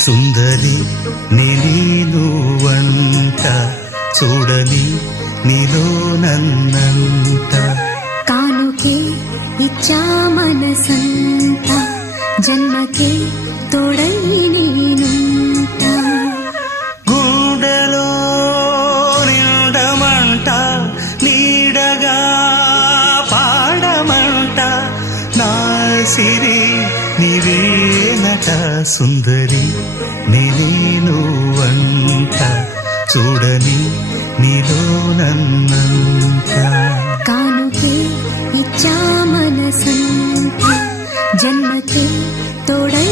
సుందరి నేను వంట చూడని నీలో నన్నంట కానుకే ఇచ్చా మనసంత జన్మకే తోడై నేనుంట గుండెలో నిండమంట నీడగా పాడమంట నా సిరి నీవేనట సుందరి నేను వంట చూడని నీలో నన్నంత కానుకే ఇచ్చా మనసంత జన్మకే తోడై